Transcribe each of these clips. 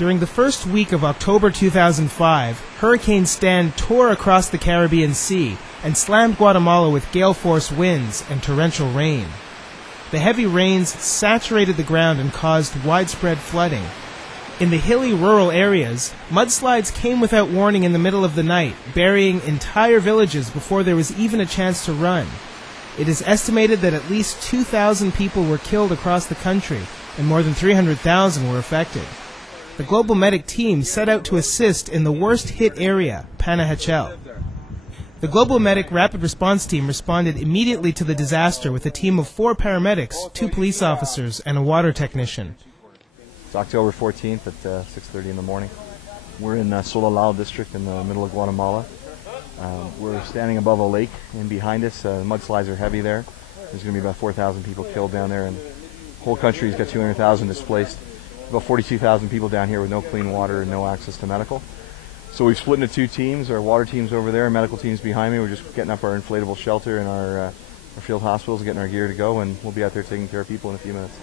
During the first week of October 2005, Hurricane Stan tore across the Caribbean Sea and slammed Guatemala with gale-force winds and torrential rain. The heavy rains saturated the ground and caused widespread flooding. In the hilly rural areas, mudslides came without warning in the middle of the night, burying entire villages before there was even a chance to run. It is estimated that at least 2,000 people were killed across the country, and more than 300,000 were affected. The GlobalMedic's team set out to assist in the worst-hit area, Panajachel. The GlobalMedic's rapid response team responded immediately to the disaster with a team of 4 paramedics, 2 police officers, and a water technician. It's October 14th at 6:30 in the morning. We're in Solalao district in the middle of Guatemala. We're standing above a lake, and behind us, mudslides are heavy there. There's going to be about 4,000 people killed down there, and the whole country's got 200,000 displaced. About 42,000 people down here with no clean water and no access to medical. So we've split into 2 teams. Our water team's over there, medical team's behind me. We're just getting up our inflatable shelter and our field hospitals, getting our gear to go, and we'll be out there taking care of people in a few minutes.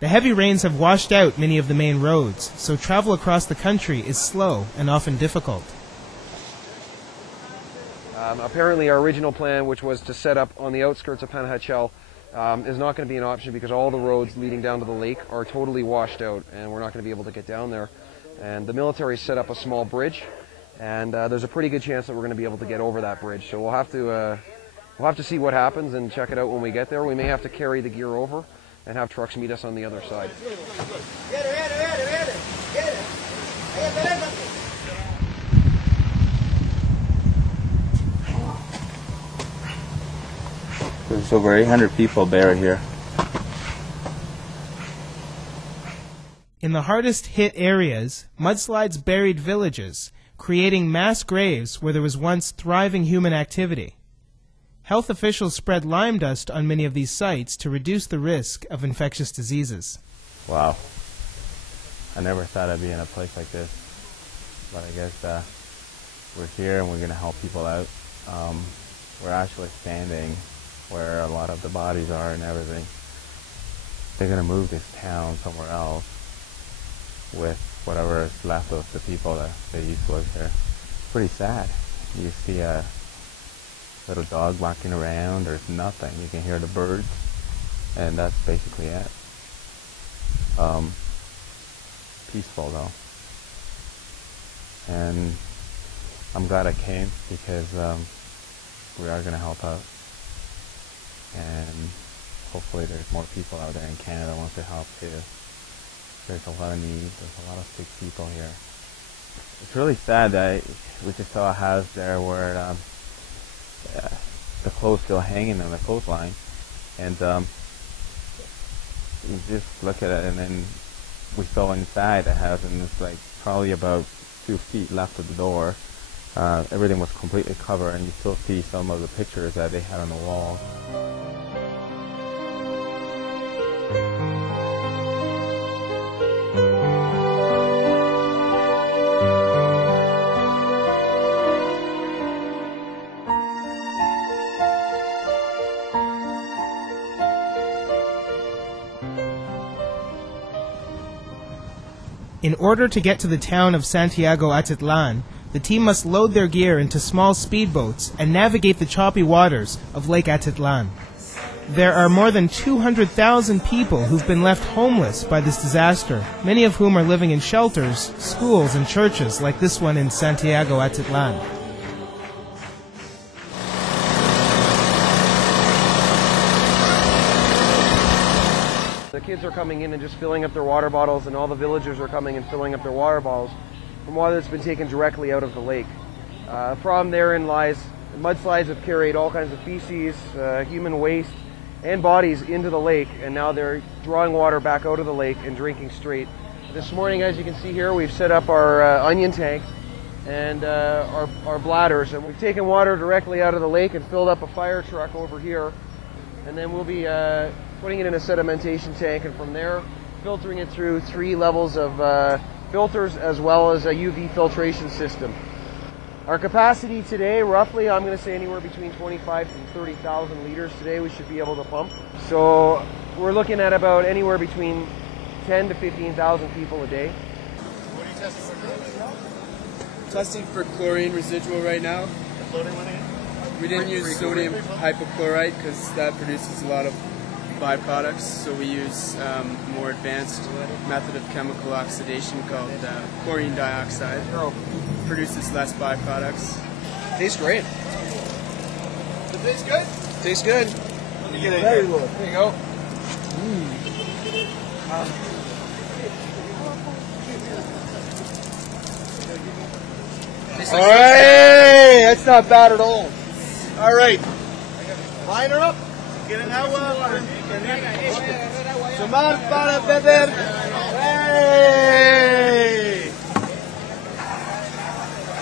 The heavy rains have washed out many of the main roads, so travel across the country is slow and often difficult. Apparently our original plan, which was to set up on the outskirts of Panajachel, is not going to be an option because all the roads leading down to the lake are totally washed out and we're not going to be able to get down there. And the military set up a small bridge, and there's a pretty good chance that we're going to be able to get over that bridge. So we'll have to see what happens and check it out when we get there. We may have to carry the gear over and have trucks meet us on the other side. There's over 800 people buried here. In the hardest hit areas, mudslides buried villages, creating mass graves where there was once thriving human activity. Health officials spread lime dust on many of these sites to reduce the risk of infectious diseases. Wow. I never thought I'd be in a place like this. But I guess we're here and we're going to help people out. We're actually standing where a lot of the bodies are and everything. They're going to move this town somewhere else with whatever is left of the people that they used to live here. Pretty sad. You see a little dog walking around, there's nothing. You can hear the birds, and that's basically it. Peaceful though. And I'm glad I came because we are going to help out. And hopefully there's more people out there in Canada who want to help too. There's a lot of need, there's a lot of sick people here. It's really sad that we just saw a house there where the clothes still hanging on the clothesline, and you just look at it, and then we saw inside the house, and it's like probably about 2 feet left of the door. Everything was completely covered, and you still see some of the pictures that they had on the wall. In order to get to the town of Santiago Atitlan, the team must load their gear into small speedboats and navigate the choppy waters of Lake Atitlan. There are more than 200,000 people who've been left homeless by this disaster, many of whom are living in shelters, schools, and churches like this one in Santiago Atitlan. The kids are coming in and just filling up their water bottles, and all the villagers are coming and filling up their water bottles from water that's been taken directly out of the lake. The problem therein lies, mudslides have carried all kinds of feces, human waste, and bodies into the lake, and now they're drawing water back out of the lake and drinking straight. This morning, as you can see here, we've set up our onion tank and our bladders, and we've taken water directly out of the lake and filled up a fire truck over here. and then we'll be putting it in a sedimentation tank, and from there filtering it through 3 levels of filters as well as a UV filtration system. Our capacity today, roughly, I'm going to say anywhere between 25 and 30,000 liters today we should be able to pump. So we're looking at about anywhere between 10 to 15,000 people a day. What are you testing for? Testing for chlorine residual right now. The floating one again? We didn't use sodium hypochlorite because that produces a lot of byproducts, so we use a more advanced method of chemical oxidation called chlorine dioxide. Produces less byproducts. Tastes great. Does it taste good? Tastes good. Let me get it. There you go. Alright, that's not bad at all. Alright. Line her up. ¿Quieren agua? Tomar para beber. ¡Hey!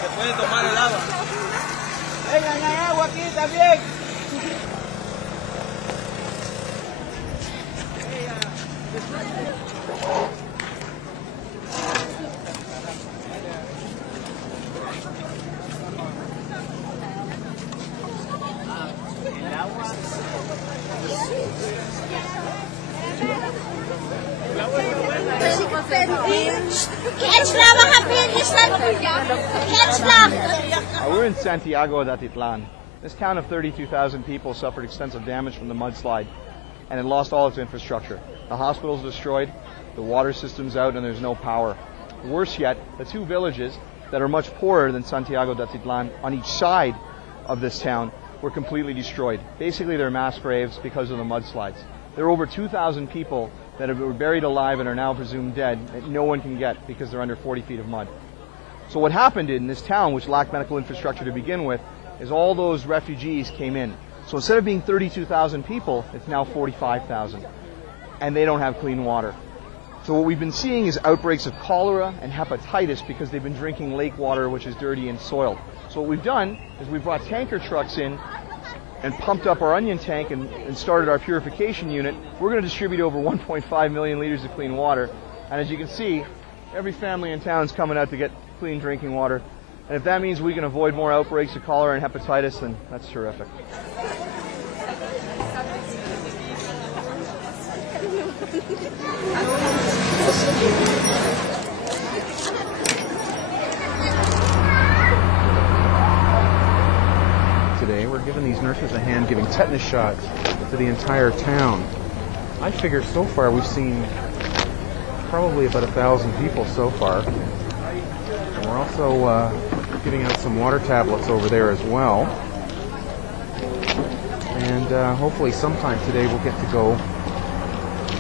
Se puede tomar el agua. Vengan, hay agua aquí también. We're in Santiago de Atitlan. This town of 32,000 people suffered extensive damage from the mudslide and it lost all its infrastructure. The hospital's destroyed, the water system's out, and there's no power. Worse yet, the 2 villages that are much poorer than Santiago de Atitlan on each side of this town were completely destroyed. Basically, they're mass graves because of the mudslides. There are over 2,000 people that were buried alive and are now presumed dead that no one can get because they're under 40 feet of mud. So what happened in this town, which lacked medical infrastructure to begin with, is all those refugees came in. So instead of being 32,000 people, it's now 45,000. And they don't have clean water. So what we've been seeing is outbreaks of cholera and hepatitis because they've been drinking lake water, which is dirty and soiled. So what we've done is we've brought tanker trucks in and pumped up our onion tank and started our purification unit. We're going to distribute over 1.5 million liters of clean water. And as you can see, every family in town is coming out to get clean drinking water. And if that means we can avoid more outbreaks of cholera and hepatitis, then that's terrific. Today we're giving these nurses a hand giving tetanus shots to the entire town. I figure so far we've seen probably about 1,000 people so far. And we're also giving out some water tablets over there as well. And hopefully sometime today we'll get to go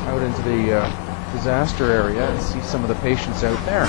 out into the disaster area and see some of the patients out there.